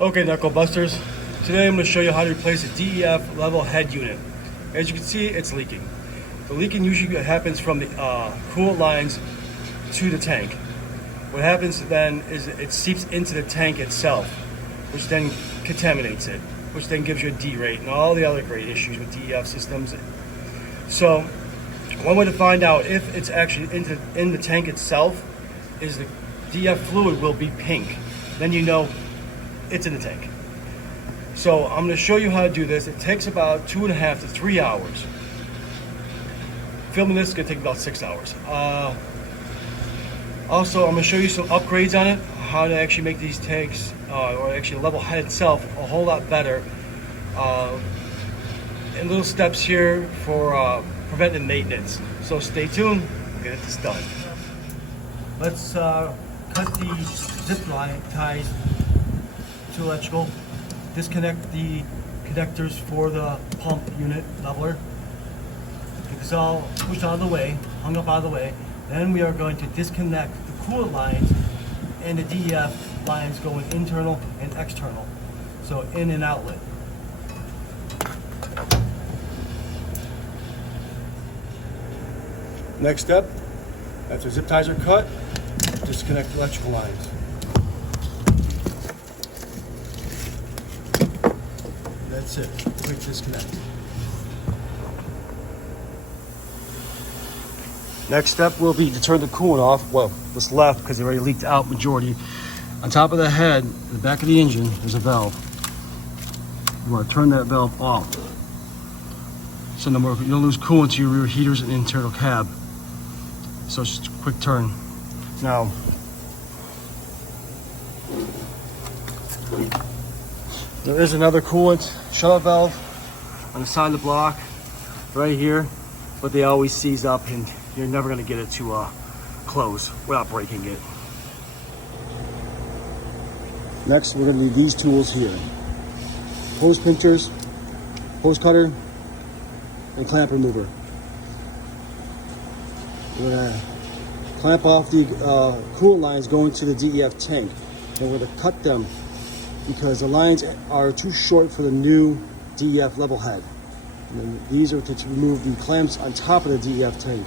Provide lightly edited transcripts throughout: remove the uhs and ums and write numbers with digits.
Okay, Knuckle Busters. Today I'm going to show you how to replace a DEF level head unit. As you can see, it's leaking. The leaking usually happens from the coolant lines to the tank. What happens then is it seeps into the tank itself, which then contaminates it, which then gives you a D rate and all the other great issues with DEF systems. So one way to find out if it's actually in the tank itself is the DEF fluid will be pink. Then you know it's in the tank. So I'm going to show you how to do this. It takes about 2.5 to 3 hours. Filming this is going to take about 6 hours. Also, I'm going to show you some upgrades on it, how to actually make these tanks, or actually level head itself, a whole lot better. And little steps here for preventive maintenance. So stay tuned, we'll get this done. Let's cut the zip line ties to electrical. Disconnect the connectors for the pump unit leveler. Get this all pushed out of the way, hung up out of the way. Then we are going to disconnect the coolant lines and the DEF lines going internal and external. So in and outlet. Next step, after zip ties are cut, disconnect the electrical lines. That's it, quick disconnect. Next step will be to turn the coolant off. Well, what's left, because it already leaked out majority. On top of the head, the back of the engine, there's a valve. You want to turn that valve off. So no more, you'll lose coolant to your rear heaters and internal cab. So it's just a quick turn. Now, there is another coolant shutoff valve on the side of the block, right here, but they always seize up and you're never going to get it to close without breaking it. Next, we're going to need these tools here. Hose pinchers, hose cutter, and clamp remover. We're going to clamp off the coolant lines going to the DEF tank, and we're going to cut them because the lines are too short for the new DEF level head. And then these are to remove the clamps on top of the DEF tank.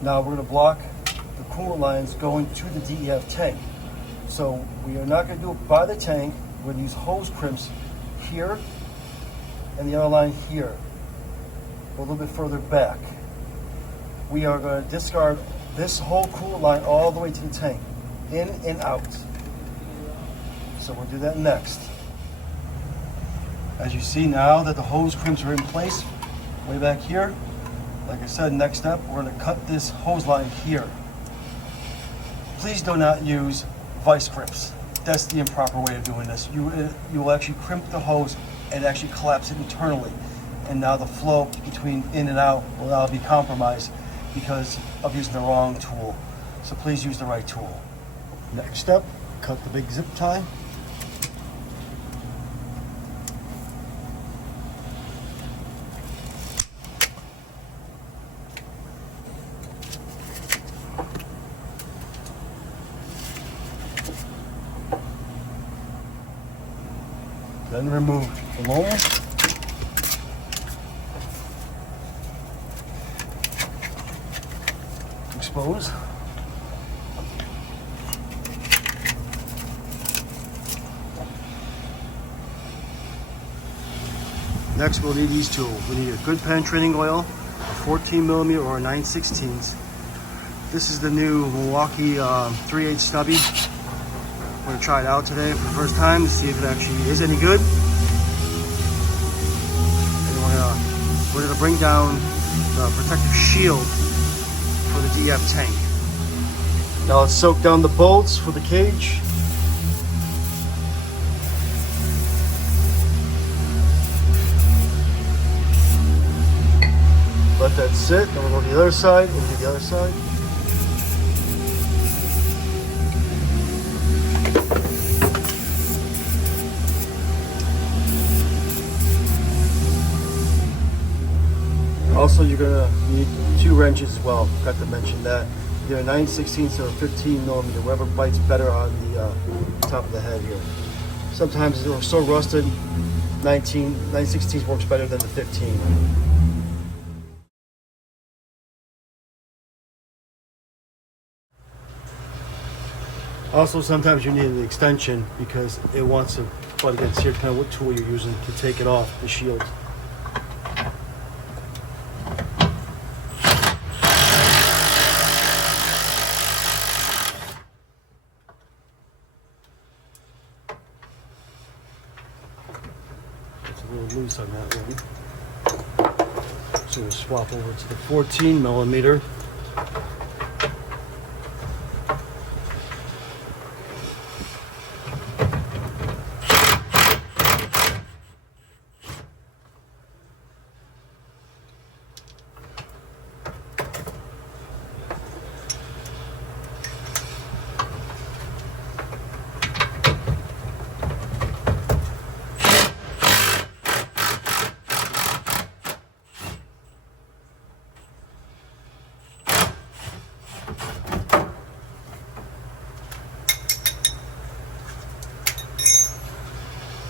Now we're going to block the coolant lines going to the DEF tank. So we are not going to do it by the tank. We're going to use hose crimps here and the other line here, a little bit further back. We are going to discard this whole coolant line all the way to the tank, in and out. So we'll do that next. As you see now that the hose crimps are in place, way back here, like I said, next step, we're going to cut this hose line here. Please do not use vice grips. That's the improper way of doing this. You will actually crimp the hose and actually collapse it internally. And now the flow between in and out will now be compromised because of using the wrong tool. So please use the right tool. Next step, cut the big zip tie. Then remove the lower. Expose. Next we'll need these tools. We need a good penetrating oil, a 14mm or a 9/16. This is the new Milwaukee 3/8 stubby. We're going to try it out today for the first time to see if it actually is any good. And we're going to bring down the protective shield for the DEF tank. Now let's soak down the bolts for the cage. Let that sit, then we'll go to the other side, we'll do the other side. Also, you're gonna need 2 wrenches as well. Forgot to mention that. either a 9/16 or a 15 millimeter, whatever bites better on the top of the head here. Sometimes they're so rusted, 9/16 works better than the 15. Also, sometimes you need an extension because it wants to butt against here, depending on what tool you're using to take it off the shield. It's a little loose on that one. So we'll swap over to the 14 millimeter.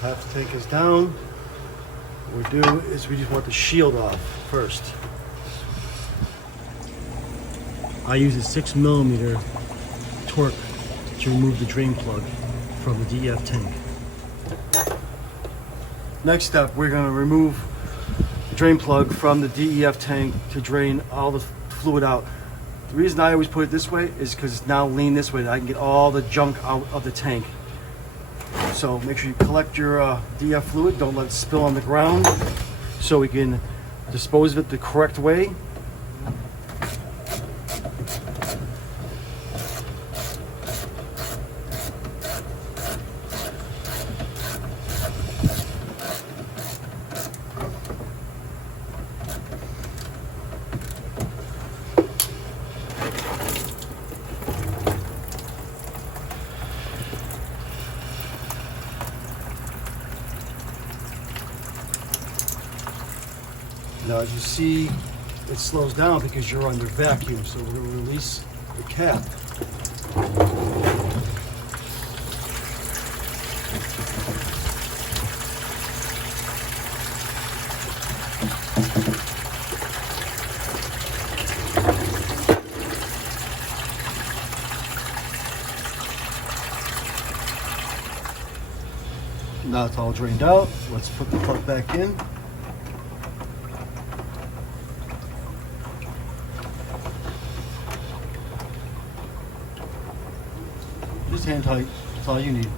Half the tank is down. What we do is we just want the shield off first. I use a 6 millimeter torque to remove the drain plug from the DEF tank. Next step, we're going to remove the drain plug from the DEF tank to drain all the fluid out. The reason I always put it this way is because it's now lean this way. I can get all the junk out of the tank. So make sure you collect your DF fluid, don't let it spill on the ground, so we can dispose of it the correct way. Now, as you see, it slows down because you're under vacuum, so we're going to release the cap. Now it's all drained out. Let's put the plug back in. Just hand tight, that's all you need.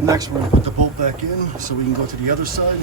Next, we're going to put the bolt back in so we can go to the other side.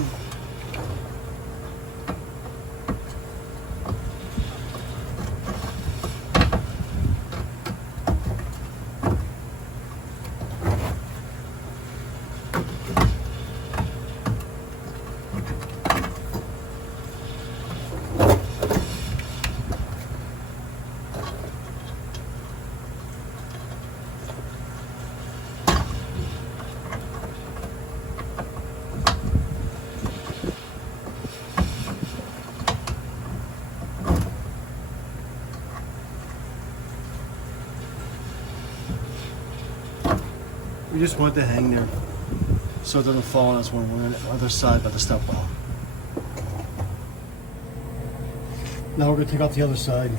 We just want it to hang there so it doesn't fall on us when we're on the other side by the step well. Now we're going to take off the other side.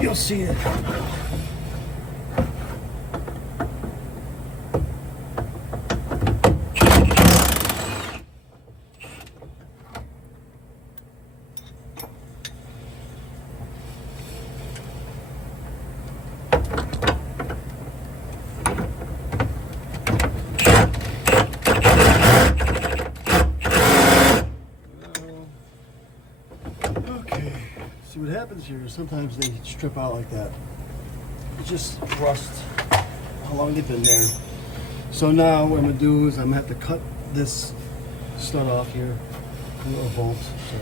You'll see it. See what happens here is sometimes they strip out like that. It's just rust. How long they've been there. So now what I'm gonna do is I'm gonna have to cut this stud off here, a little bolt, so,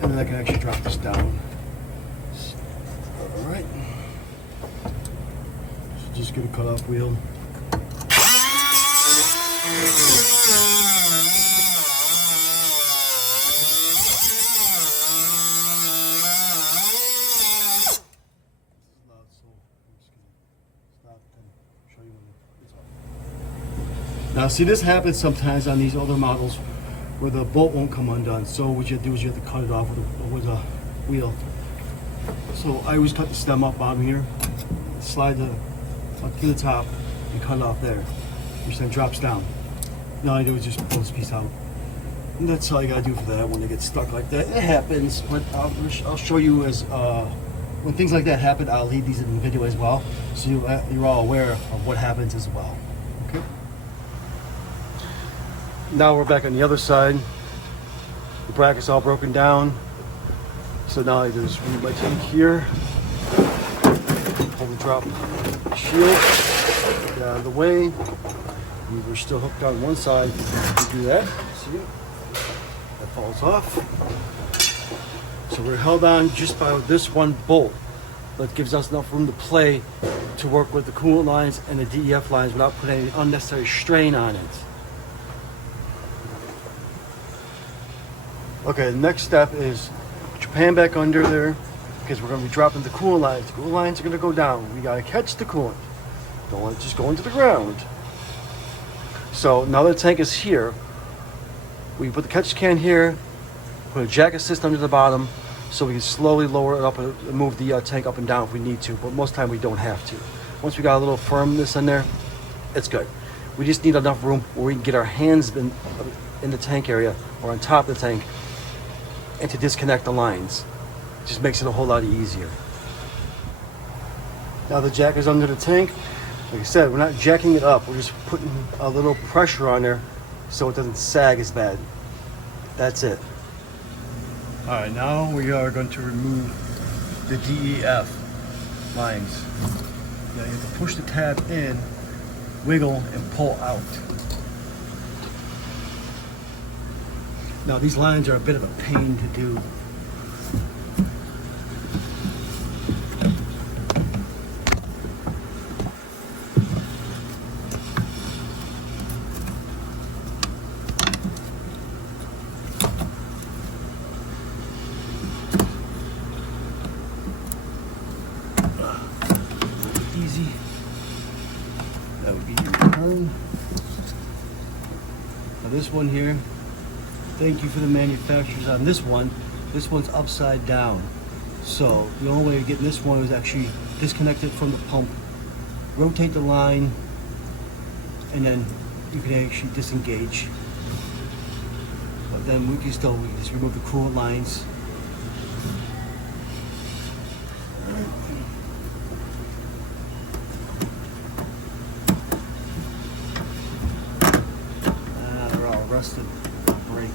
and then I can actually drop this down. All right. So just get a cut-off wheel. Now see, this happens sometimes on these other models where the bolt won't come undone. So what you do is you have to cut it off with a wheel. So I always cut the stem up bottom here, slide up to the top, and cut it off there, which then drops down. Now all I do is just pull this piece out. And that's all you gotta do for that when it gets stuck like that. It happens, but I'll show you as when things like that happen, I'll leave these in the video as well, so you're all aware of what happens as well. Okay. Now we're back on the other side. The bracket's all broken down. So now I just remove my tank here. Pull the drop shield, get out of the way. We're still hooked on one side. We do that. See it? That falls off. So we're held on just by this one bolt. That gives us enough room to play to work with the coolant lines and the DEF lines without putting any unnecessary strain on it. Okay, the next step is put your pan back under there because we're going to be dropping the coolant lines. The coolant lines are going to go down. We got to catch the coolant. Don't let it just go into the ground. So now the tank is here. We put the catch can here, put a jack assist under the bottom so we can slowly lower it up and move the tank up and down if we need to, but most of the time we don't have to. Once we got a little firmness in there, it's good. We just need enough room where we can get our hands in the tank area or on top of the tank and to disconnect the lines. It just makes it a whole lot easier. Now the jack is under the tank. Like I said, we're not jacking it up. We're just putting a little pressure on there so it doesn't sag as bad. That's it. All right, now we are going to remove the DEF lines. Now you have to push the tab in, wiggle, and pull out. Now these lines are a bit of a pain to do. Easy. That would be your return. Now this one here, thank you for the manufacturers on this one. This one's upside down. So the only way of getting this one is actually disconnect it from the pump, rotate the line, and then you can actually disengage. But then we can just remove the coolant lines. They're all rusted. Break.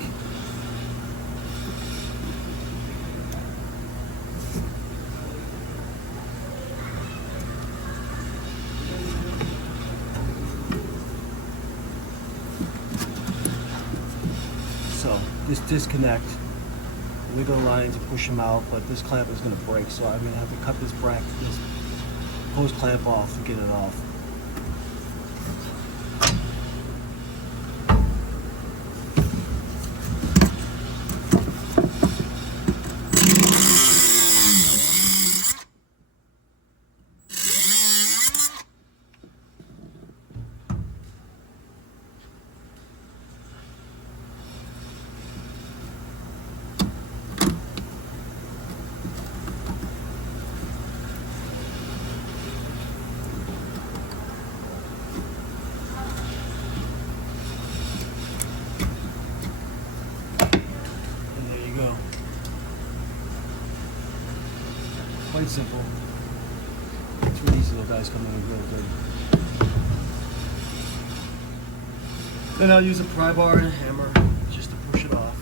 So just disconnect, wiggle the lines and push them out, but this clamp is going to break, so I'm going to have to cut this hose clamp off to get it off. Quite simple. It's really easy, little guys come in real dirty. Then I'll use a pry bar and a hammer just to push it off.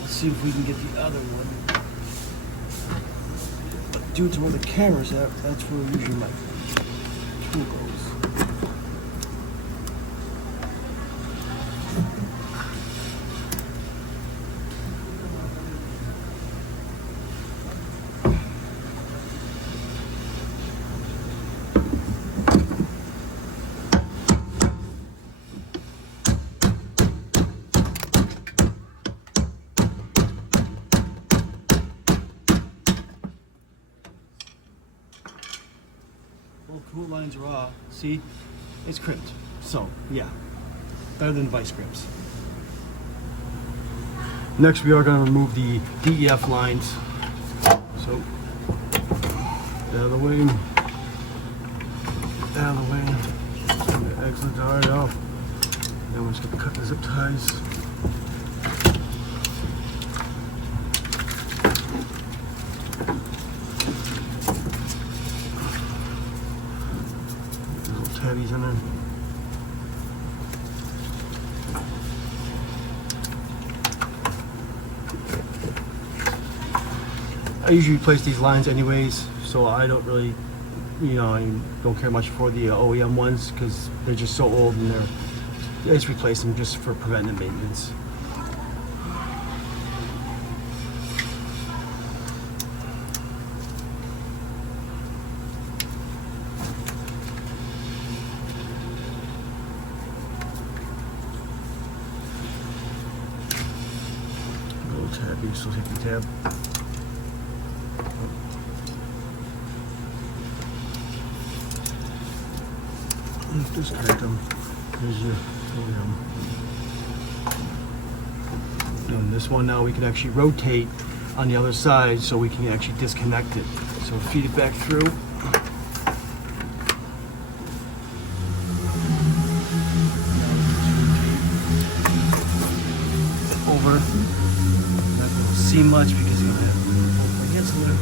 Let's see if we can get the other one. But due to where the camera's at, that's where usually my tool goes. coolant lines are see, it's crimped. So yeah, better than vice grips. Next, we are going to remove the DEF lines. So out of the way, out of the way. Exit guard off. Then we're just going to cut the zip ties. Little tabbies in there. I usually replace these lines anyways, so I don't really, I don't care much for the OEM ones because they're just so old and I just replace them just for preventive maintenance. Little tab, you still take the tab. Disconnect them. Here's your OEM. And this one now we can actually rotate on the other side so we can actually disconnect it. So feed it back through. Over. Not going to see much because you're going to have my hands in there.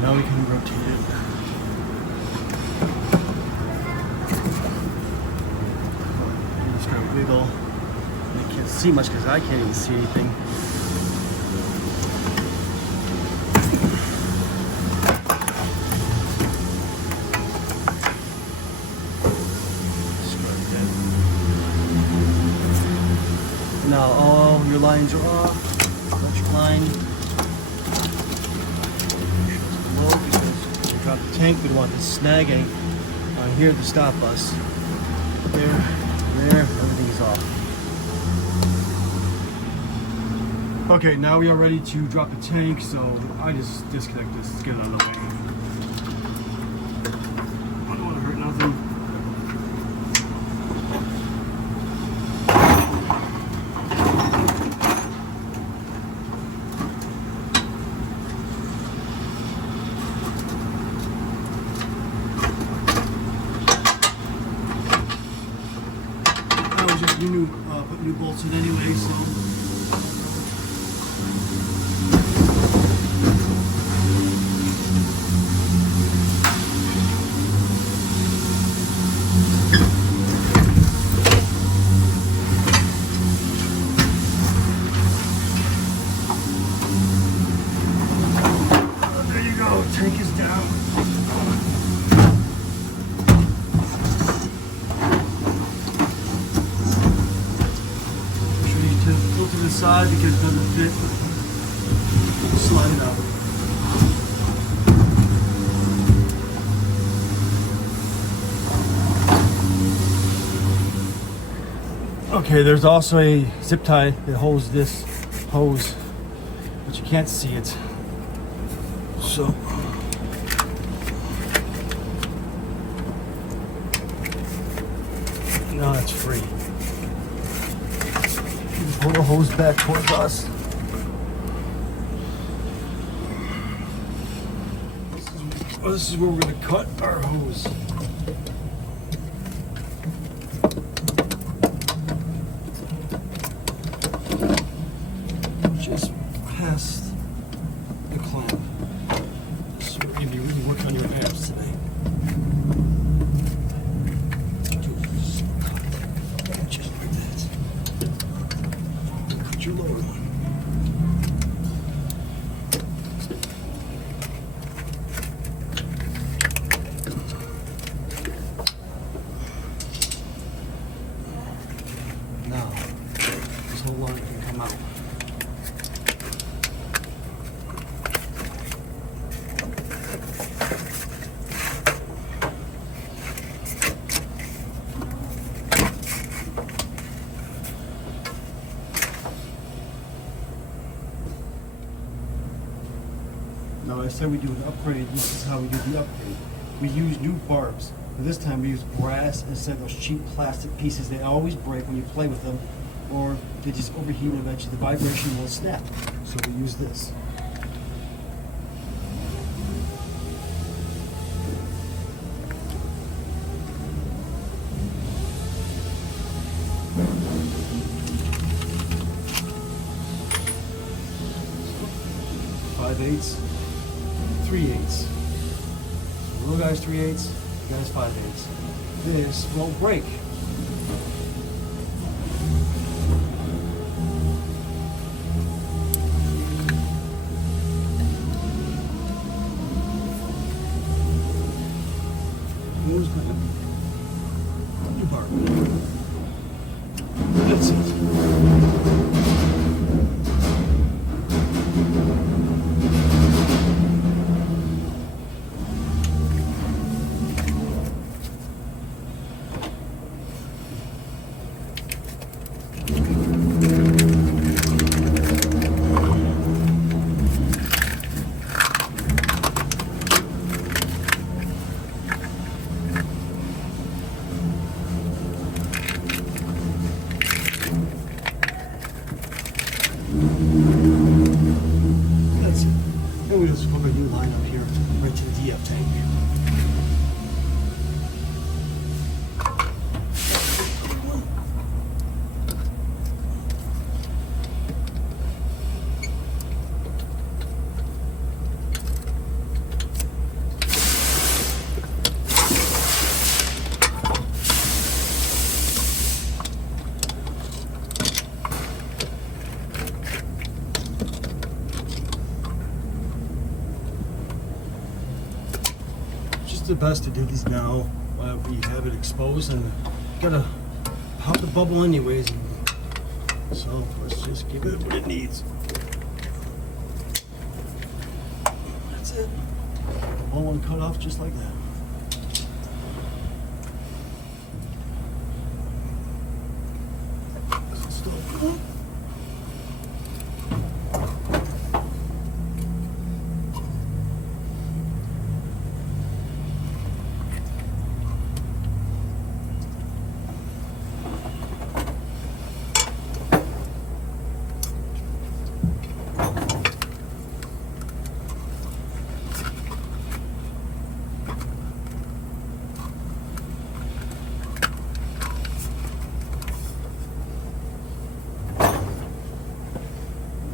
Now we can rotate it. Just gonna wiggle. You can't see much because I can't even see anything. Now all your lines are off. Electric line. Drop the tank, we want this snagging on here to stop us. There, everything's off. Okay, now we are ready to drop the tank, so I just disconnect this, let's get it out of the way. I don't want to hurt nothing. Put new bolts in anyway, so. There you go, tank is down. To the side because it doesn't fit. Slide it out. Okay, there's also a zip tie that holds this hose, but you can't see it. So now it's free. Pull the hose back towards us. This is where we're going to cut our hose. Just past the clamp. This is where we're going to be really working on your abs today. Just like that. Put your lower one. Now, this whole line can come out. Now, I said we do an upgrade. This is how we do the upgrade. We use new barbs. But this time we use brass instead of those cheap plastic pieces. They always break when you play with them, or they just overheat and eventually the vibration will snap. So we use this. Five eighths, 3/8. Little guy's 3/8, guy's 5/8. This will break. Who's good? New part. That's it. That's it. And we just hook a new line up here right to the DF tank. The best to do these now while we have it exposed, and gotta pop the bubble anyways, so let's just give it what it needs. That's it. All one cut off just like that. Still.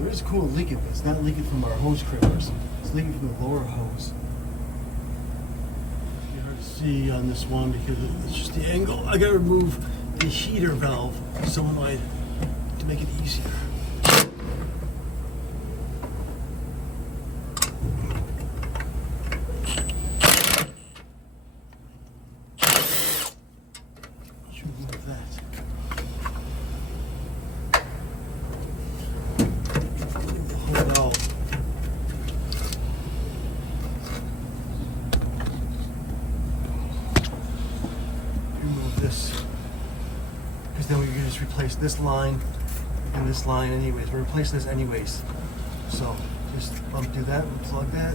It's cool leaking, but it's not leaking from our hose crimpers. It's leaking from the lower hose. It's hard to see on this one because it's just the angle. I gotta remove the heater valve solenoid to make it easier. Should remove that. because then we can just replace this line and this line anyways. We're replacing this anyways. So just do that, plug that,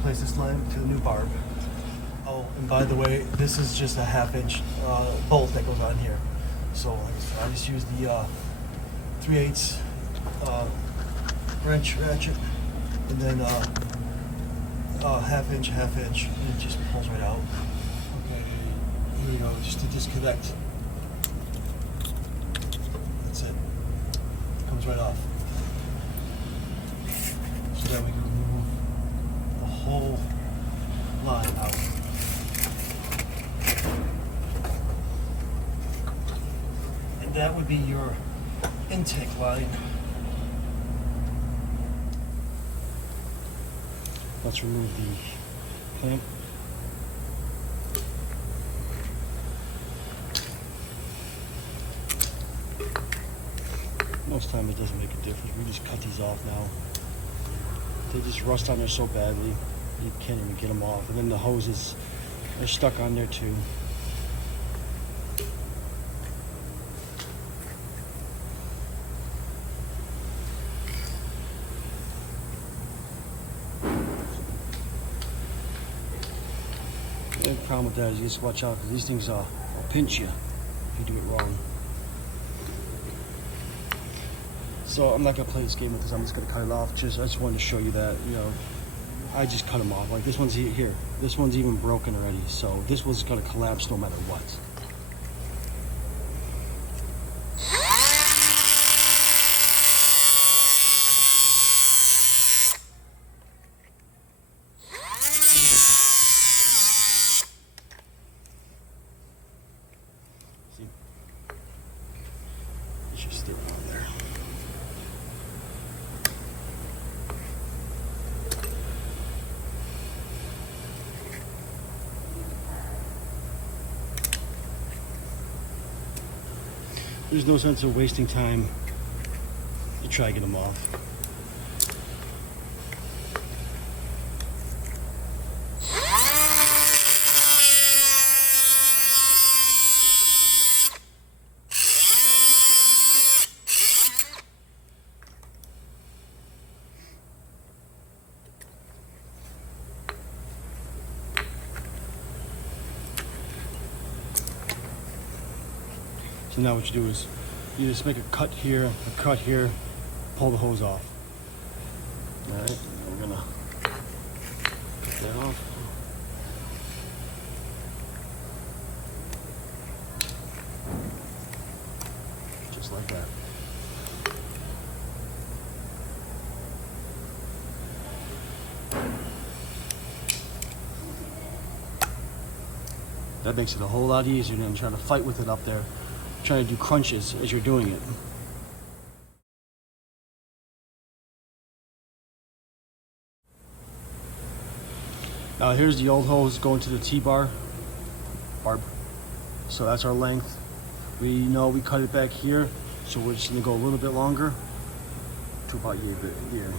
place this line to the new barb. Oh, and by the way, this is just a 1/2 inch bolt that goes on here. So I just use the 3/8 wrench ratchet, and then 1/2 inch, and it just pulls right out. Okay, here we go, just to disconnect. That's it. Comes right off. So then we can remove the whole line out. And that would be your intake line. Let's remove the clamp. Most time it doesn't make a difference. We just cut these off now. They just rust on there so badly, you can't even get them off. And then the hoses are stuck on there too. The only problem with that is you just watch out, because these things will pinch you if you do it wrong. So I'm not gonna play this game with this. I'm just gonna cut it off. I just wanted to show you that, you know, I just cut them off. Like this one's here. This one's even broken already. So this one's gonna collapse no matter what. See? It should stay on there. There's no sense of wasting time to try to get them off. So now what you do is you just make a cut here, pull the hose off. All right, we're gonna cut that off. Just like that. That makes it a whole lot easier than trying to fight with it up there, trying to do crunches as you're doing it. Now here's the old hose going to the T-bar barb. So that's our length. We know we cut it back here, so we're just gonna go a little bit longer to about here.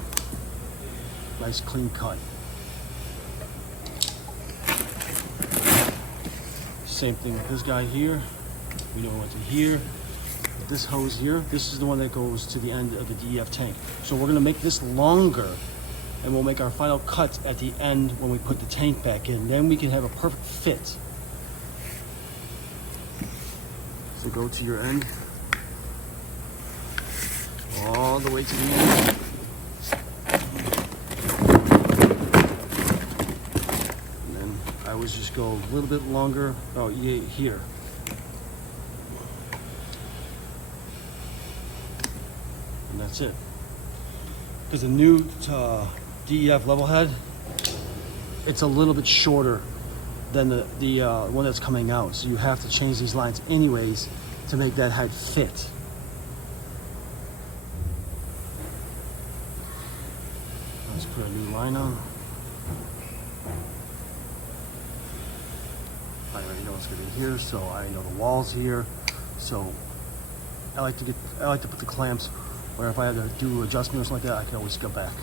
Nice clean cut. Same thing with this guy here. We know what to here. This hose here, this is the one that goes to the end of the DEF tank. So we're gonna make this longer, and we'll make our final cut at the end when we put the tank back in. Then we can have a perfect fit. So go to your end, all the way to the end. And then I always just go a little bit longer. Oh, yeah, here. And that's it. Because the new DEF level head, it's a little bit shorter than the one that's coming out. So you have to change these lines anyways to make that head fit. Let's put a new line on. I already know what's gonna be here, so I know the walls here. So I like to put the clamps where if I had to do adjustment or something like that, I can always go back.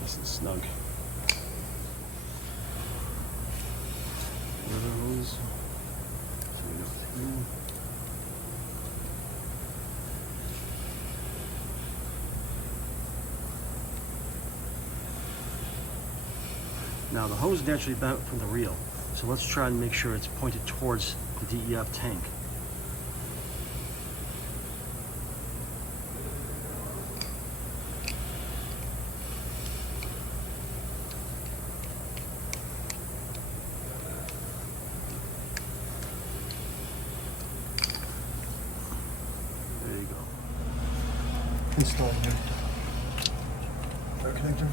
Nice and snug. those. So we go through. Now the hose is naturally bent from the reel, so let's try and make sure it's pointed towards the DEF tank. There you go. Install your air connector.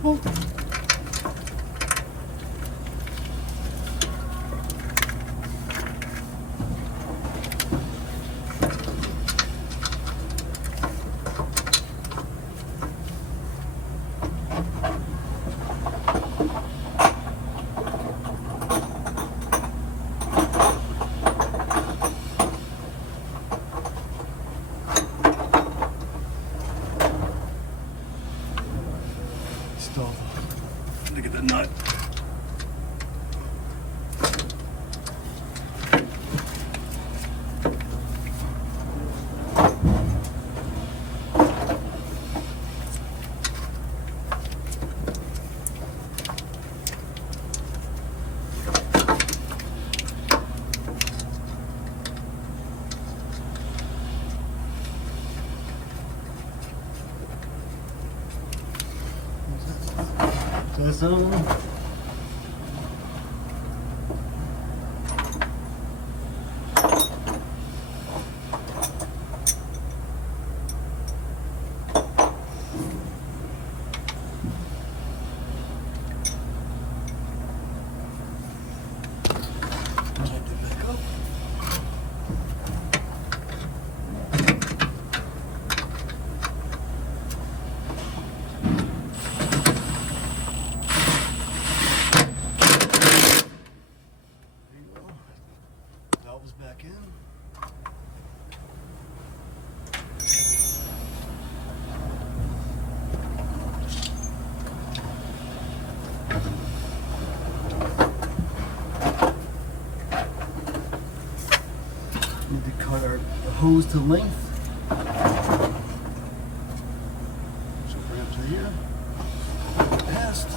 Bolt. Look at the nut. That's all. Back in. Need to cut the hose to length. So bring it to here. Past.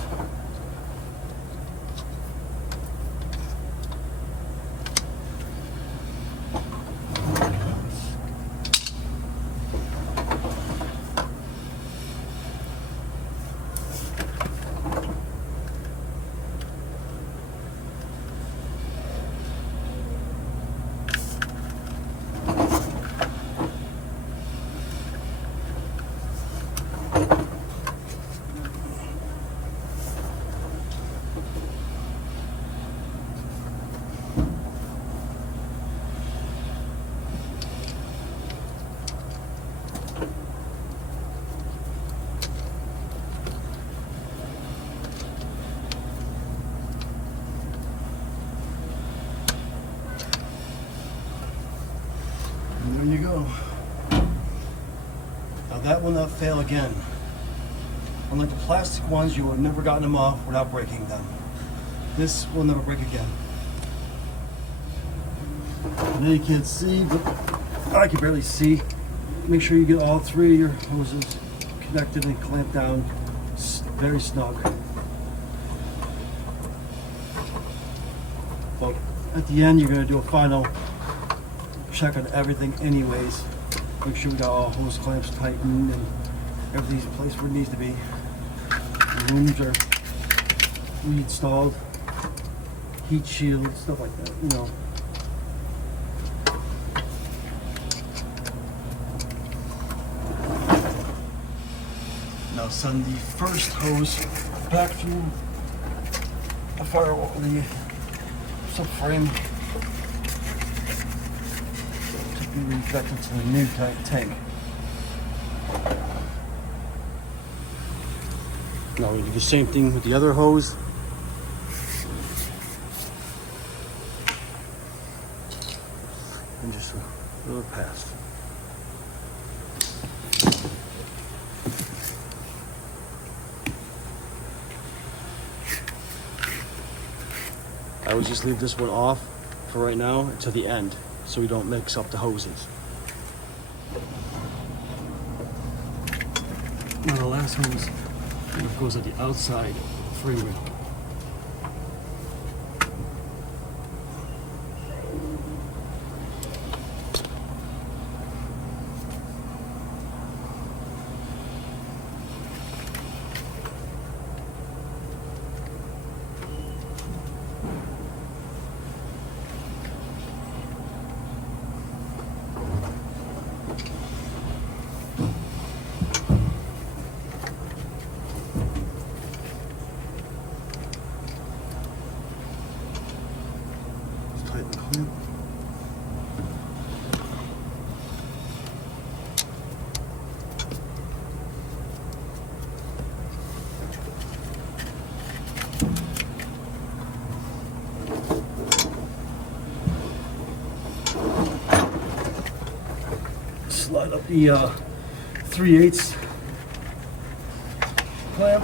There you go. Now that will not fail again. Unlike the plastic ones, you would have never gotten them off without breaking them. This will never break again. Now you can't see, but I can barely see. Make sure you get all three of your hoses connected and clamped down very snug. But at the end, you're going to do a final check on everything anyways. Make sure we got all hose clamps tightened and everything's in place where it needs to be. The rooms are reinstalled, heat shield, stuff like that, you know. Now send the first hose back to the firewall, the subframe. be reconnected to the new tank. Now we do the same thing with the other hose. And just a little past. I would just leave this one off for right now until the end, so we don't mix up the hoses. Now the last hose goes at the outside freeway. Tighten the clamp. Slide up the 3/8 clamp.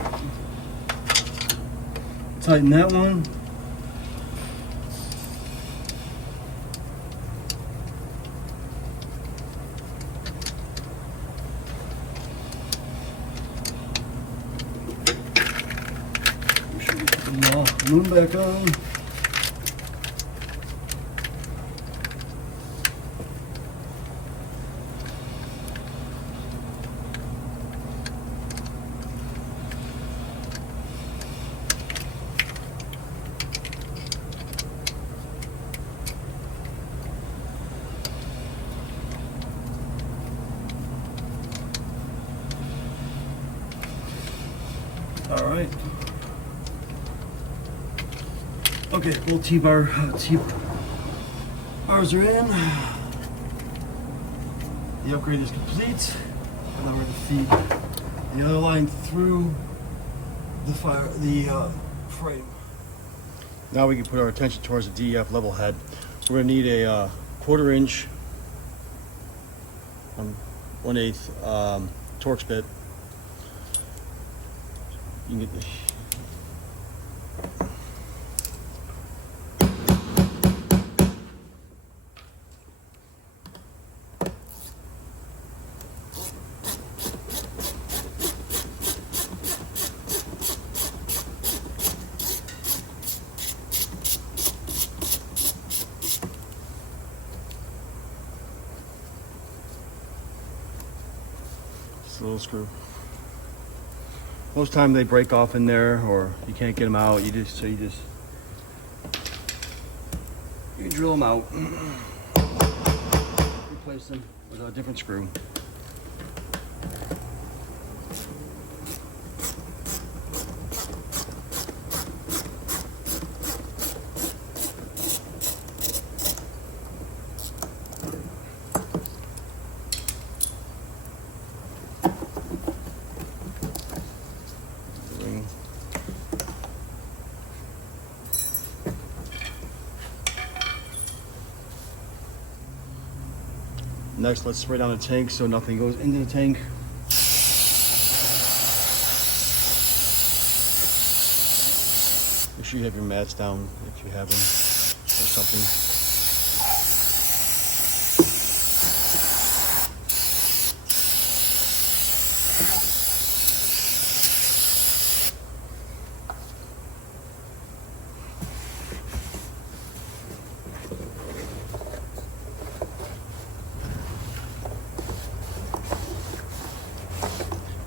Tighten that one. Moon back on. All right. Okay, little T-bars are in. The upgrade is complete. Now we're going to feed the other line through the frame. Now we can put our attention towards the DEF level head. We're going to need a 1/4 inch 1/8 Torx bit. You can get this. Just a little screw. Most time they break off in there, or you can't get them out. You drill them out, replace them with a different screw. Next, let's spray down the tank so nothing goes into the tank. Make sure you have your mats down if you have them or something.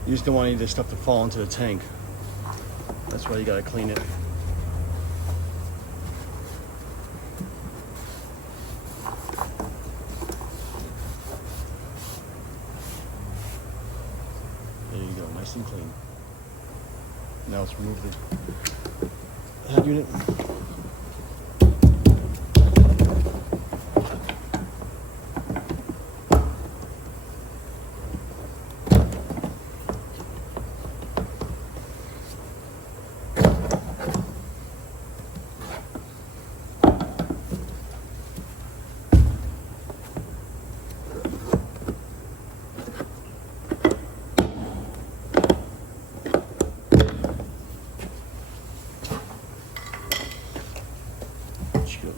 You just don't want any of this stuff to fall into the tank. That's why you gotta clean it. There you go, nice and clean. Now let's remove the head unit.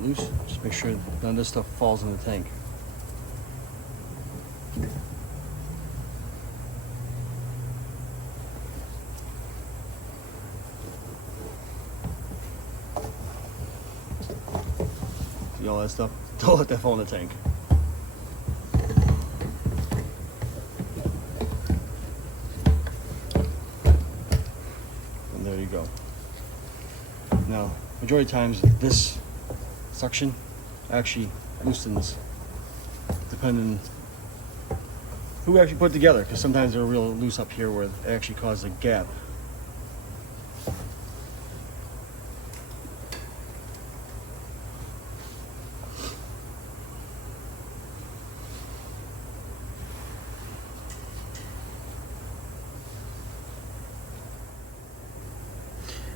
loose. Just make sure none of this stuff falls in the tank. See all that stuff? Don't let that fall in the tank. And there you go. Now, majority of times this suction actually loosens, depending who actually put it together, because sometimes they're real loose up here where it actually causes a gap.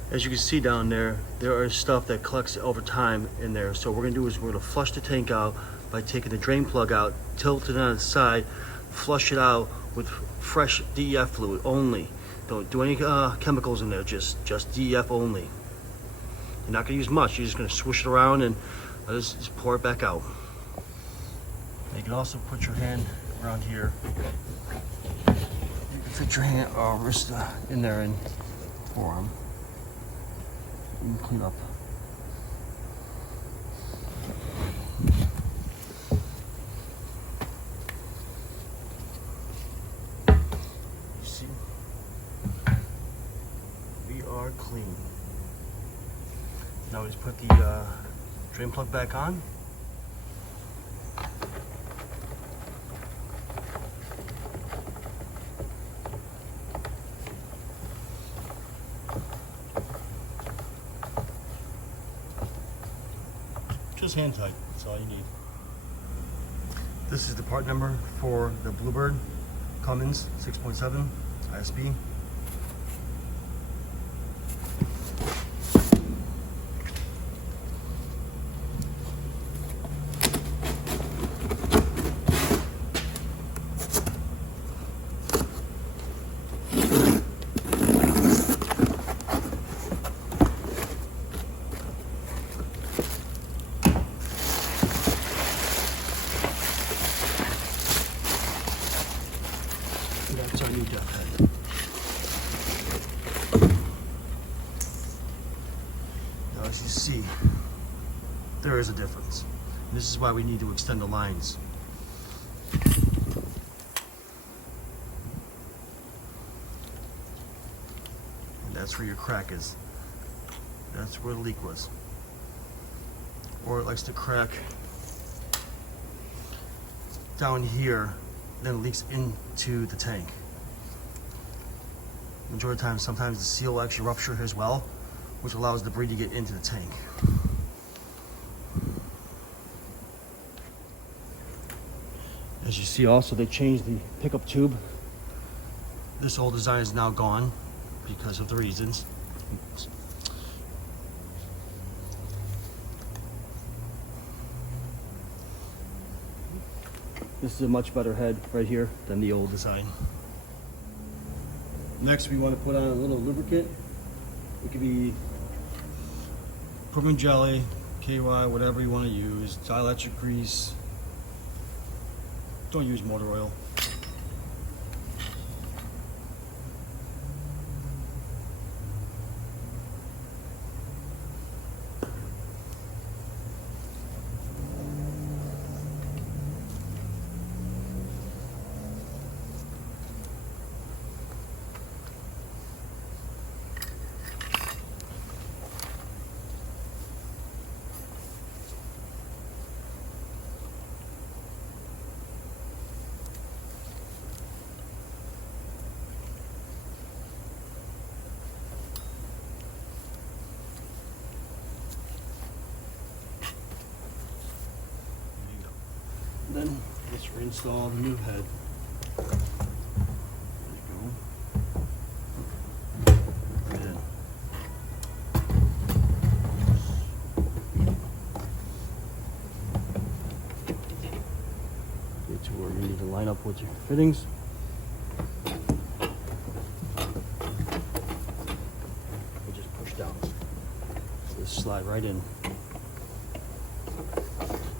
As you can see down there, there is stuff that collects over time in there. So what we're gonna do is we're gonna flush the tank out by taking the drain plug out, tilt it on its side, flush it out with fresh DEF fluid only. Don't do any chemicals in there, just DEF only. You're not gonna use much, you're just gonna swish it around and just pour it back out. You can also put your hand around here. You can fit your hand or wrist in there and forearm. And clean up. You see, we are clean. Now we just put the drain plug back on. Just hand tight, that's all you need. This is the part number for the Bluebird Cummins 6.7 ISB. That's our new depth head. Now as you see, there is a difference. And this is why we need to extend the lines. And that's where your crack is. That's where the leak was. Or it likes to crack down here, then leaks into the tank. Majority of the time, sometimes the seal will actually rupture as well, which allows debris to get into the tank. As you see also, they changed the pickup tube. This old design is now gone because of the reasons. This is a much better head right here than the old design. Next, we want to put on a little lubricant. It could be proving jelly, KY, whatever you want to use, dielectric grease. Don't use motor oil. Then let's reinstall the new head. There you go. Right in. Get to where you need to line up with your fittings. And just push down. So just slide right in.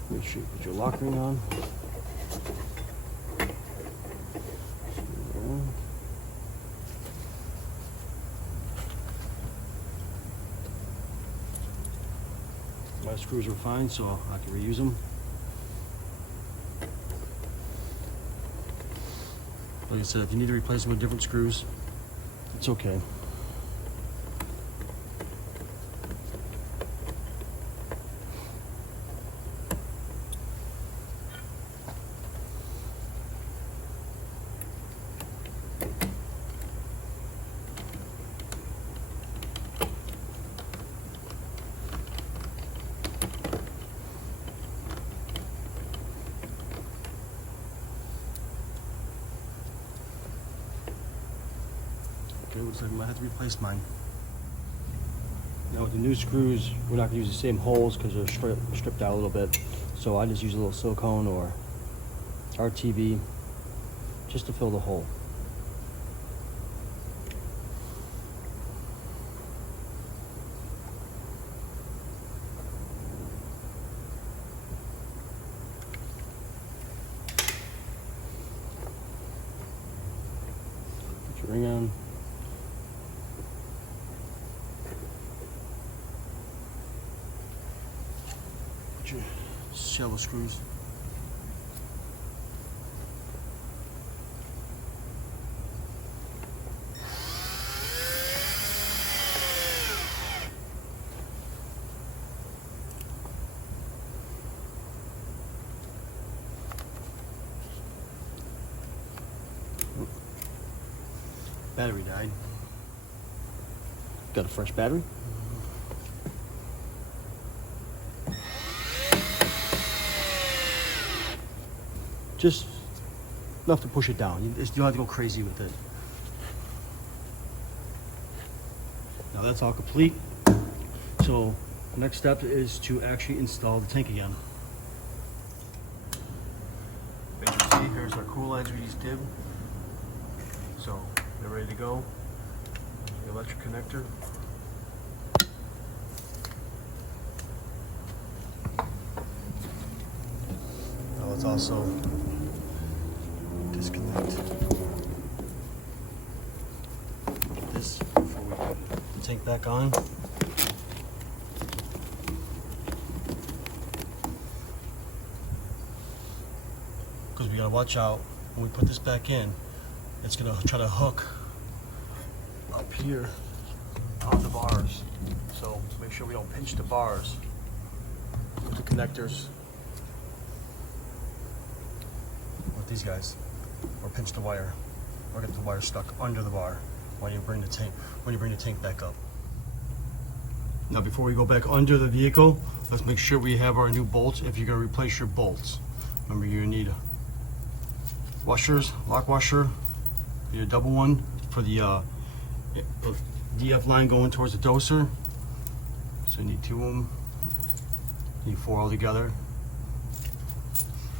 Make sure you put your lock ring on. My screws were fine, so I can reuse them. Like I said, if you need to replace them with different screws, it's okay. Okay, looks like I might have to replace mine. Now with the new screws, we're not going to use the same holes because they're stripped out a little bit. So I just use a little silicone or RTV just to fill the hole. Put your ring on. Your shallow screws. Battery died. Got a fresh battery. Just enough to push it down. You don't have to go crazy with it. Now that's all complete. So next step is to actually install the tank again. As you can see, here's our coolants we just did. So they're ready to go. The electric connector. Now let's also disconnect this before we put the tank back on. Because we gotta watch out when we put this back in, it's gonna try to hook up here on the bars. So make sure we don't pinch the bars with the connectors with these guys, or pinch the wire, or get the wire stuck under the bar when you bring the tank back up. Now before we go back under the vehicle, let's make sure we have our new bolts. If you're gonna replace your bolts, remember you need washers, lock washer, your double one for the DF line going towards the doser. So you need 2 of them. You need 4 all together.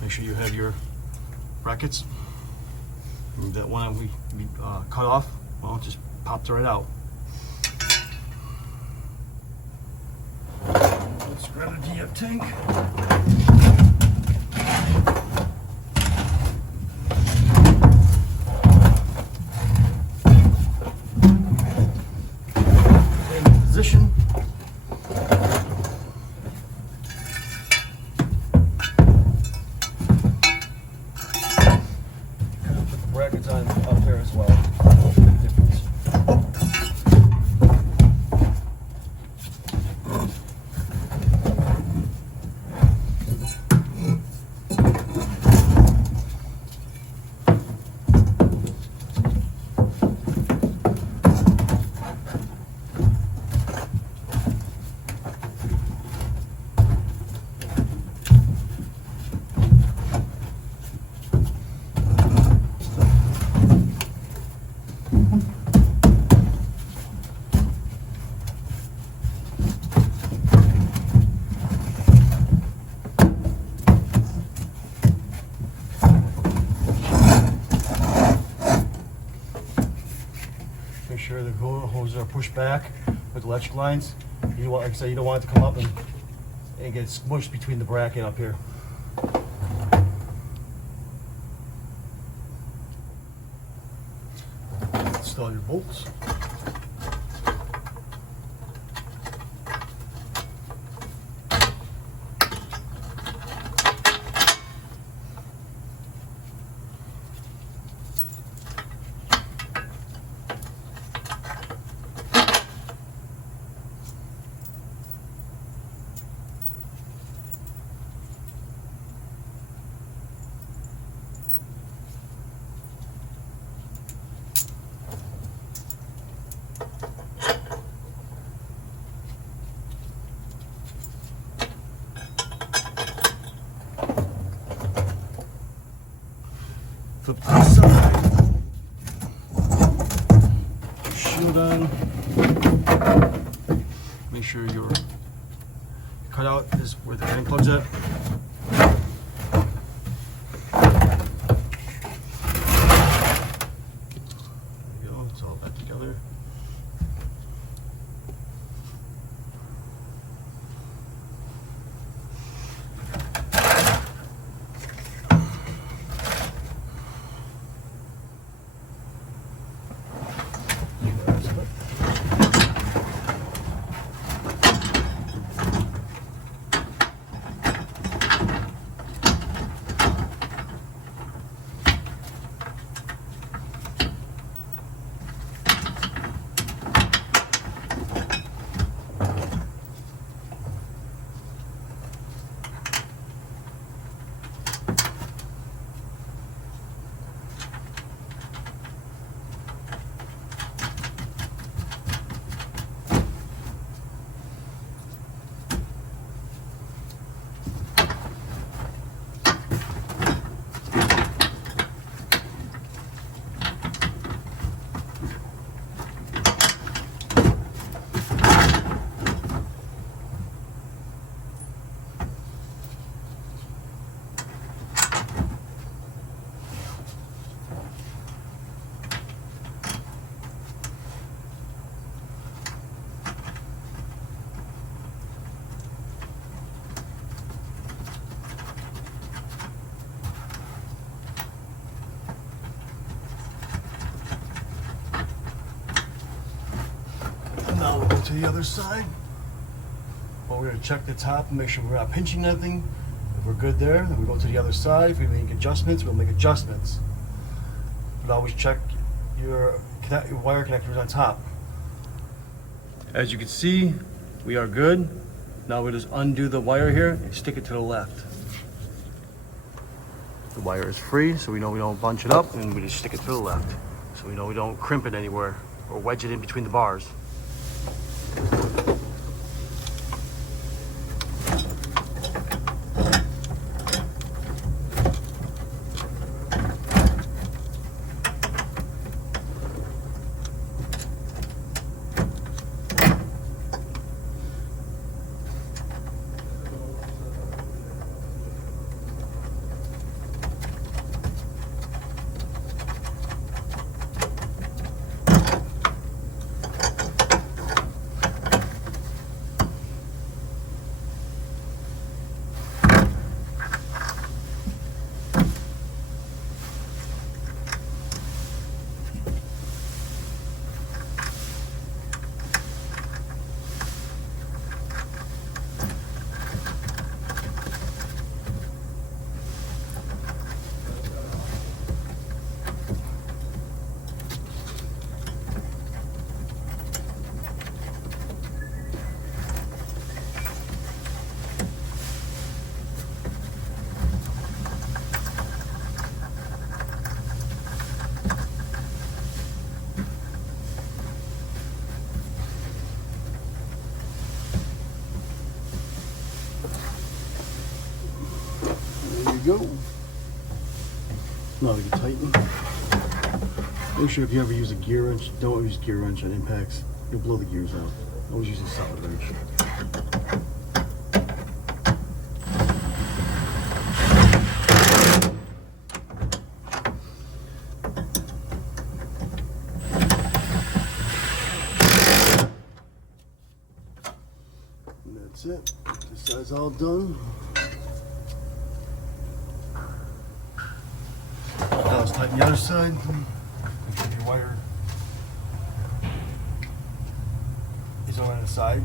Make sure you have your brackets. And that one we cut off, well, it just popped right out. Let's grab the DF tank. Position. Put the brackets on up there as well. Big difference. Make sure the hoses are pushed back with the electric lines. You want, like I said, you don't want it to come up and get smushed between the bracket up here. install your bolts. Flip to the side. Shield on. Make sure your cutout is where the fan plugs at. There we go. It's all back together. Now we'll go to the other side. Well, we're going to check the top and make sure we're not pinching nothing. If we're good there, then we go to the other side. If we make adjustments, we'll make adjustments. But always check your wire connectors on top. As you can see, we are good. Now we'll just undo the wire here and stick it to the left. The wire is free, so we know we don't bunch it up, and we just stick it to the left. So we know we don't crimp it anywhere or wedge it in between the bars. Go. Now we can tighten. Make sure if you ever use a gear wrench, don't use gear wrench on impacts. You'll blow the gears out. Always use a solid wrench. And that's it. This side's all done. Now let's tighten the other side. Make sure your wire these over on the side.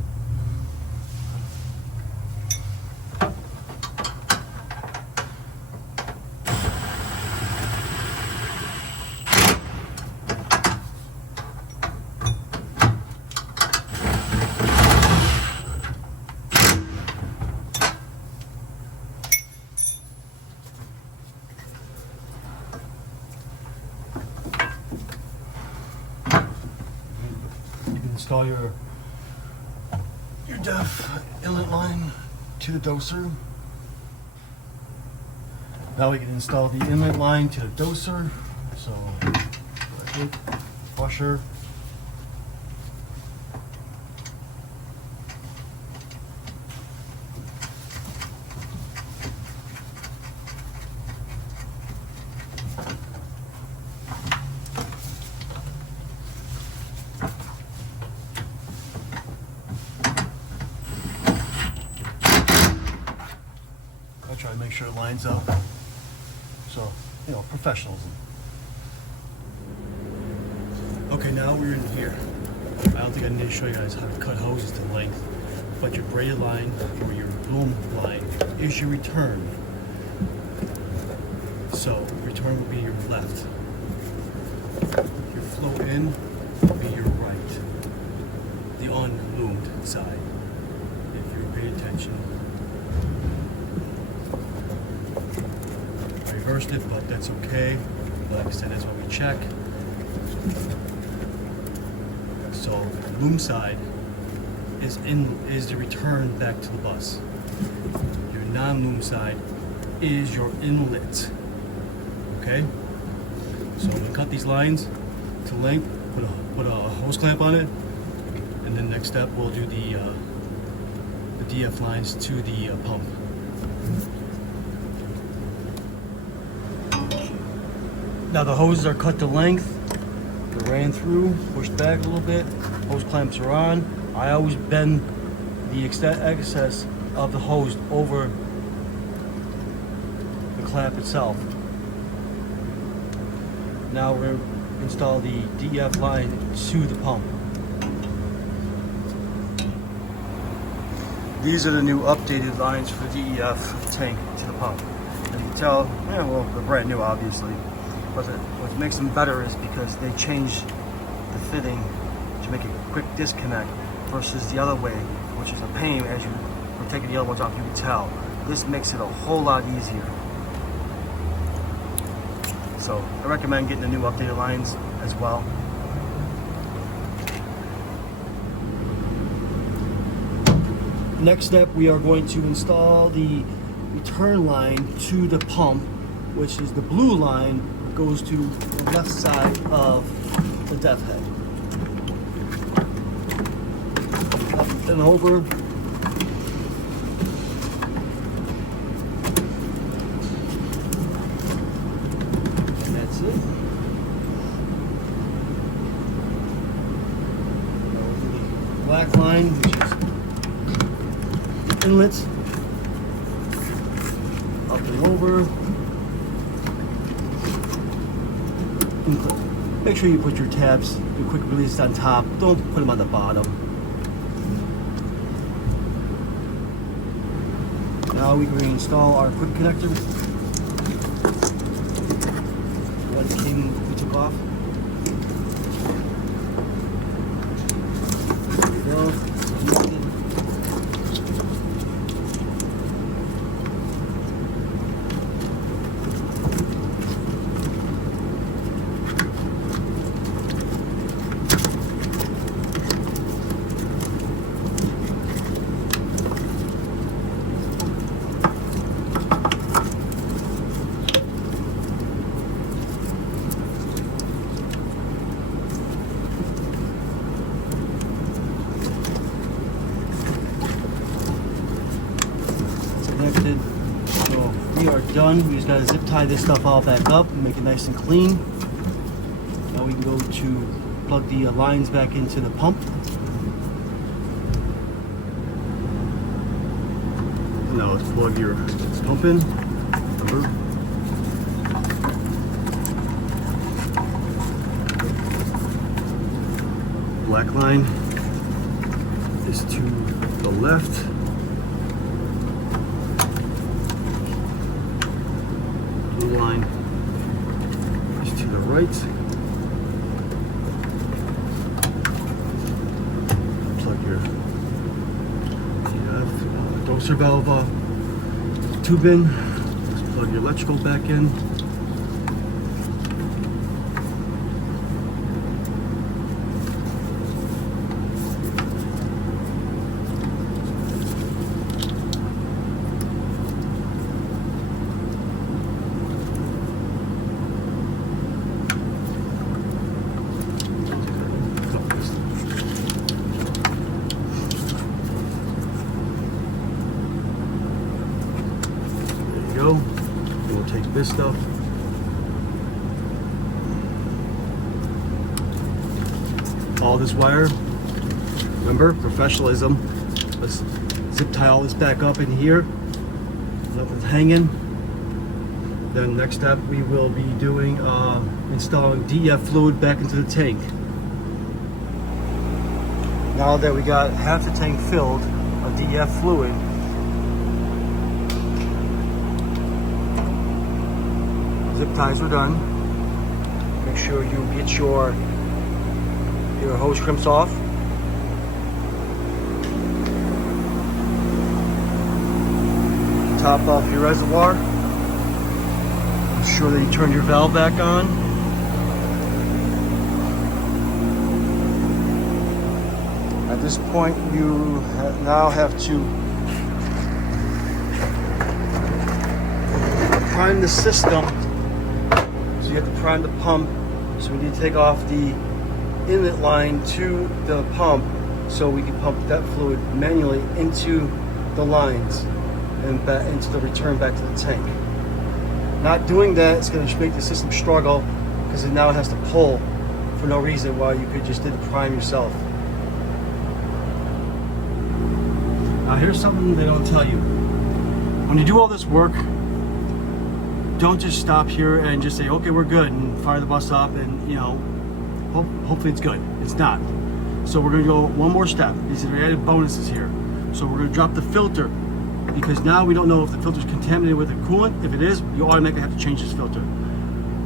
Install your def inlet line to the doser. Now we can install the inlet line to the doser. So, washer. I try to make sure it lines up. So, you know, professionalism. Okay, now we're in here. I don't think I need to show you guys how to cut hoses to length, but your braided line or your loom line is your return. So, return will be your left. Your flow in will be your right. The unloomed side. If you pay attention. Reversed it, but that's okay. Like I said, that's what we check. So loom side is the return back to the bus. Your non-loom side is your inlet. Okay? So we cut these lines to length, put a hose clamp on it, and then next step we'll do the DF lines to the pump. Now the hoses are cut to length. They ran through, pushed back a little bit. Hose clamps are on. I always bend the excess of the hose over the clamp itself. Now we're going to install the DEF line to the pump. These are the new updated lines for the DEF tank to the pump. And you can tell, yeah, well, they're brand new obviously. But what makes them better is because they change the fitting to make a quick disconnect versus the other way, which is a pain as you're taking the other ones off, you can tell. This makes it a whole lot easier. So I recommend getting the new updated lines as well. Next step, we are going to install the return line to the pump, which is the blue line goes to the left side of the DEF head. Up and over. And that's it. Now we'll do the black line, which is inlets. Up and over. Make sure you put your tabs, your quick release on top. Don't put them on the bottom. Now we can install our quick connector. One king we took off. There we go. Connected. So we are done. We just gotta zip tie this stuff all back up and make it nice and clean. Now we can go to plug the lines back into the pump. Now let's plug your pump in. Black line. is to the left. Blue line is to the right. Plug your dosor valve tube in. Just plug your electrical back in. Go. We'll take this stuff. All this wire. Remember, professionalism. Let's zip tie all this back up in here. Nothing's hanging. Then next step, we will be doing installing DEF fluid back into the tank. Now that we got half the tank filled of DEF fluid, zip ties are done. Make sure you get your hose crimps off. Top off your reservoir. Make sure that you turn your valve back on. At this point, you now have to prime the system. So you have to prime the pump. So we need to take off the inlet line to the pump so we can pump that fluid manually into the lines and back into the return back to the tank. Not doing that is going to make the system struggle because it now has to pull for no reason while you could just did the prime yourself. Now here's something they don't tell you. When you do all this work, don't just stop here and just say, okay, we're good, and fire the bus up and, you know, hopefully it's good. It's not. So we're going to go one more step. These are added bonuses here. So we're going to drop the filter because now we don't know if the filter is contaminated with a coolant. If it is, you automatically have to change this filter.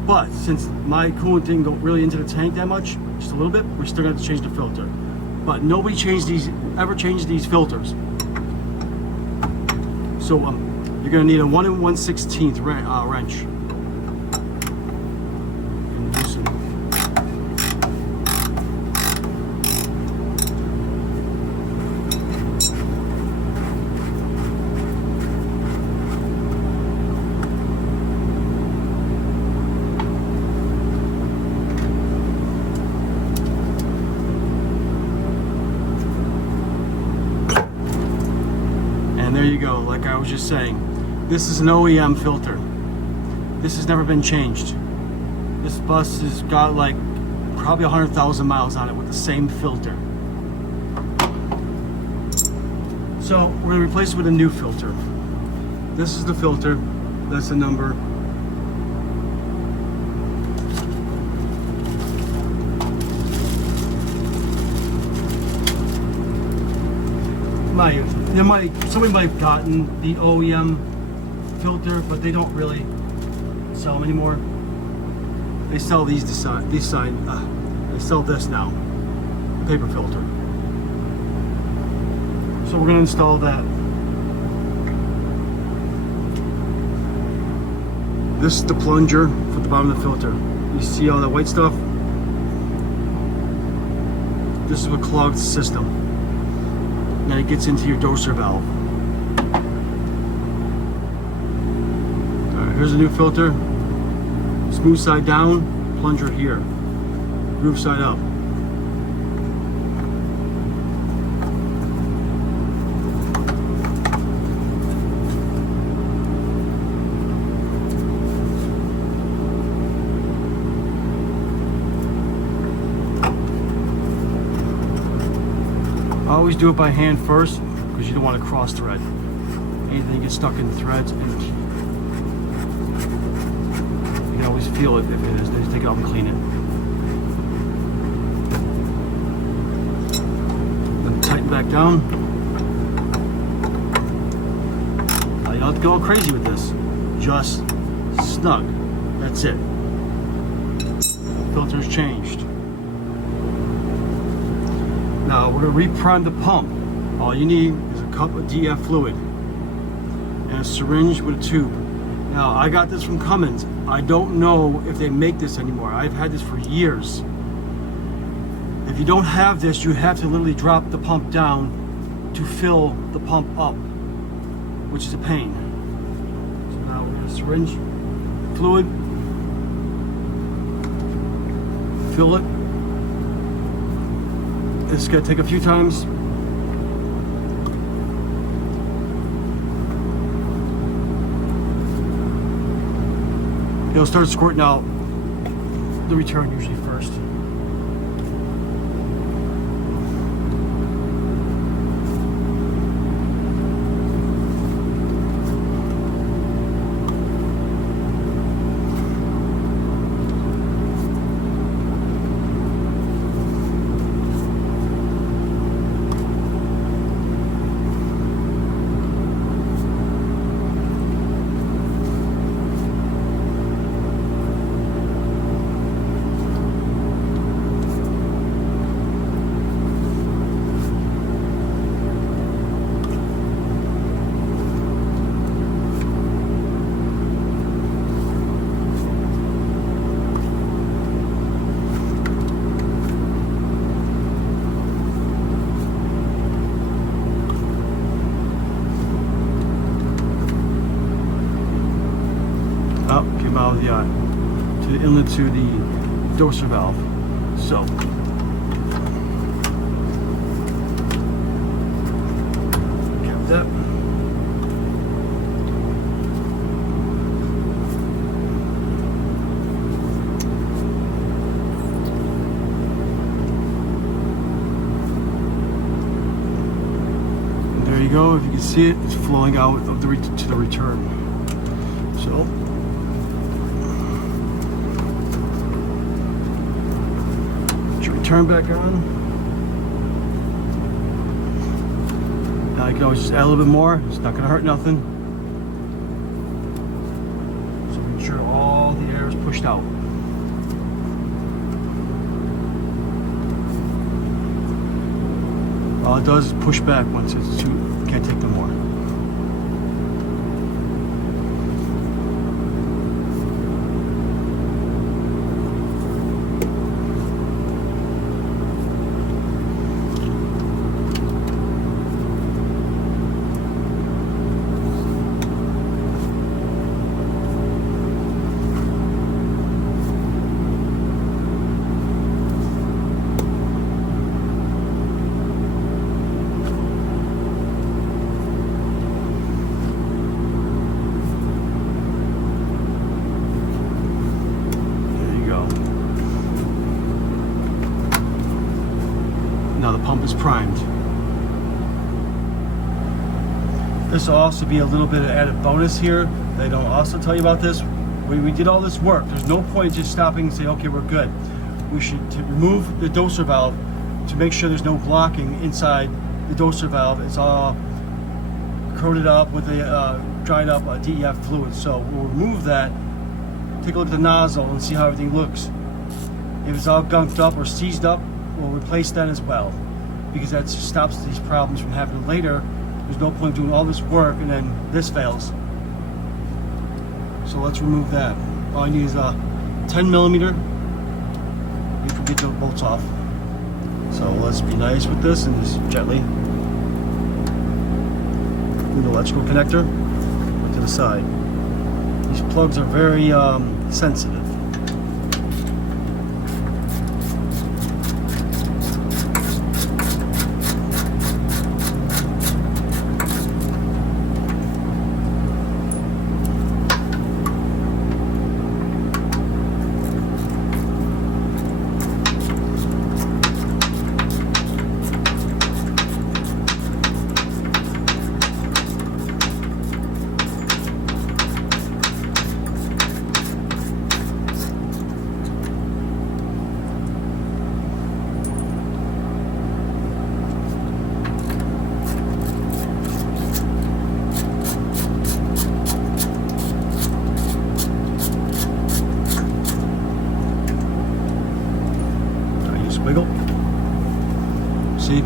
But since my coolant didn't go really into the tank that much, just a little bit, we're still going to have to change the filter. But nobody ever changed these filters. So you're going to need a 1 1/16 wrench. And do some. And there you go, like I was just saying. This is an OEM filter. This has never been changed. This bus has got like probably 100,000 miles on it with the same filter. So we're going to replace it with a new filter. This is the filter. That's the number. Somebody might have gotten the OEM filter, but they don't really sell them anymore. They sell they sell this now, paper filter. So we're going to install that. This is the plunger for the bottom of the filter. You see all that white stuff? This is what clogs the system. Then it gets into your dosor valve. Alright, here's a new filter. Smooth side down, plunger here. Groove side up. I always do it by hand first because you don't want to cross thread. Anything gets stuck in the threads, and you can always feel it if it is. Then just take it off and clean it. Then tighten back back down. Now you don't have to go crazy with this. Just snug. That's it. Filter's changed. Now we're going to reprime the pump. All you need is a cup of DEF fluid and a syringe with a tube. Now I got this from Cummins. I don't know if they make this anymore. I've had this for years. If you don't have this, you have to literally drop the pump down to fill the pump up, which is a pain. So now we're going to syringe fluid, fill it. This is going to take a few times. It'll start squirting out the return usually first. Came out of the to the inlet to the doser valve. So get that. And there you go. If you can see it, it's flowing out of the to the return. So. Turn back on. Now you can always just add a little bit more. It's not going to hurt nothing. So make sure all the air is pushed out. All it does is push back once it's too. Can't take no more. Now the pump is primed. This will also be a little bit of added bonus here. They don't also tell you about this. We did all this work. There's no point just stopping and say, okay, we're good. We should remove the doser valve to make sure there's no blocking inside the doser valve. It's all coated up with a dried up DEF fluid. So we'll remove that, take a look at the nozzle and see how everything looks. If it's all gunked up or seized up, we'll replace that as well, because that stops these problems from happening later. There's no point doing all this work and then this fails. So let's remove that. All I need is a 10 millimeter. You can get the bolts off. So let's be nice with this and just gently move the electrical connector to the side. These plugs are very sensitive. See?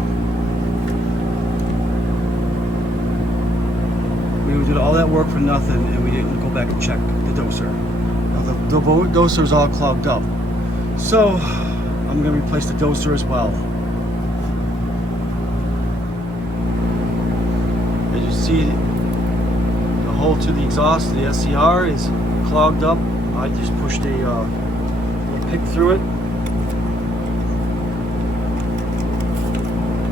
We did all that work for nothing, and we didn't go back and check the doser. Now the doser is all clogged up. So I'm going to replace the doser as well. As you see, the hole to the exhaust, the SCR, is clogged up. I just pushed a little pick through it.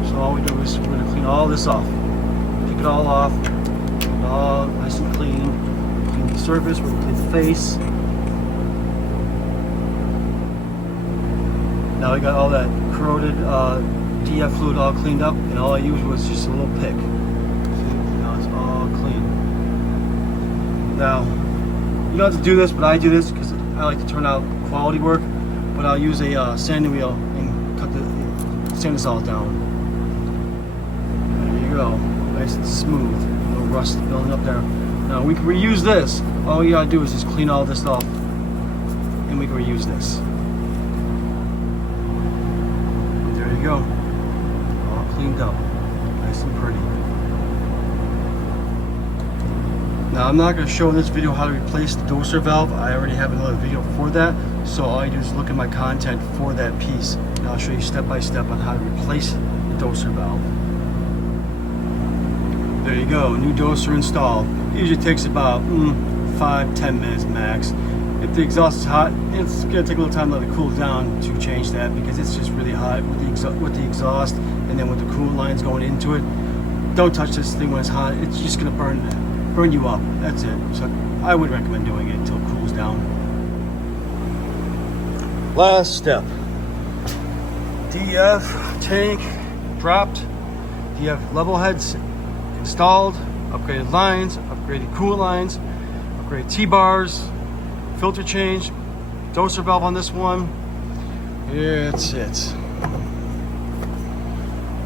So all we do is we're going to clean all this off. Take it all off. All nice and clean. Clean the surface, we're going to clean the face. Now we got all that corroded DF fluid all cleaned up, and all I used was just a little pick. See, now it's all clean. Now, you don't have to do this, but I do this because I like to turn out quality work. But I'll use a sanding wheel and sand this all down. There you go, nice and smooth. Rust building up there. Now we can reuse this. All you gotta do is just clean all this off, and we can reuse this. And there you go, all cleaned up, nice and pretty. Now I'm not going to show in this video how to replace the doser valve. I already have another video for that. So all you do is look at my content for that piece, and I'll show you step by step on how to replace the doser valve. There you go, new doser installed. It usually takes about 5-10 minutes max. If the exhaust is hot, it's gonna take a little time to let it cool down to change that, because it's just really hot with the exhaust, and then with the coolant lines going into it. Don't touch this thing when it's hot. It's just gonna burn you up. That's it. So I would recommend doing it until it cools down. Last step. DF tank dropped. DF level heads installed, upgraded lines, upgraded coolant lines, upgraded T-bars, filter change, doser valve on this one. That's it.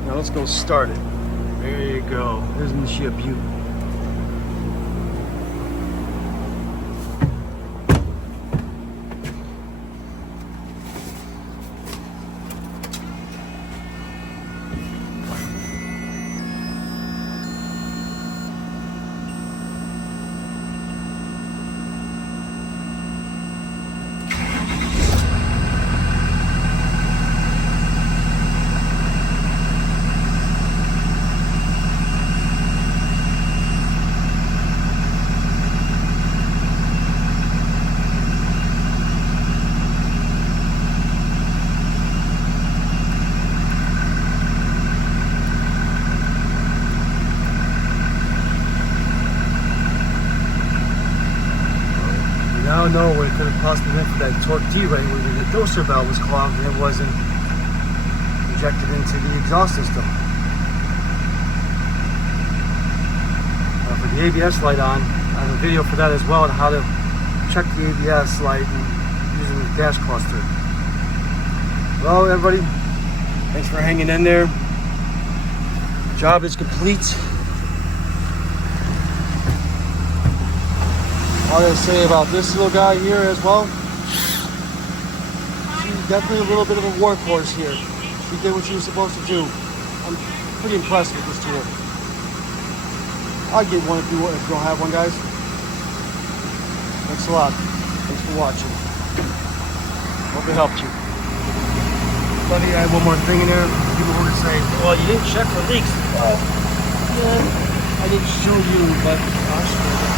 Now let's go start it. There you go. Isn't she a beaut? Now know what it could have possibly meant for that torque D-ray, where the doser valve was clogged and it wasn't injected into the exhaust system. Now for the ABS light on, I have a video for that as well on how to check the ABS light using the gas cluster. Well, everybody, thanks for hanging in there. The job is complete. All I gotta say about this little guy here as well, she's definitely a little bit of a workhorse here. She did what she was supposed to do. I'm pretty impressed with this tool. I'd get one if you don't have one, guys. Thanks a lot. Thanks for watching. Hope it helped you. Let me add one more thing in there. People were gonna say, well, you didn't check for leaks. Well, yeah, I didn't show you, but I'll show you.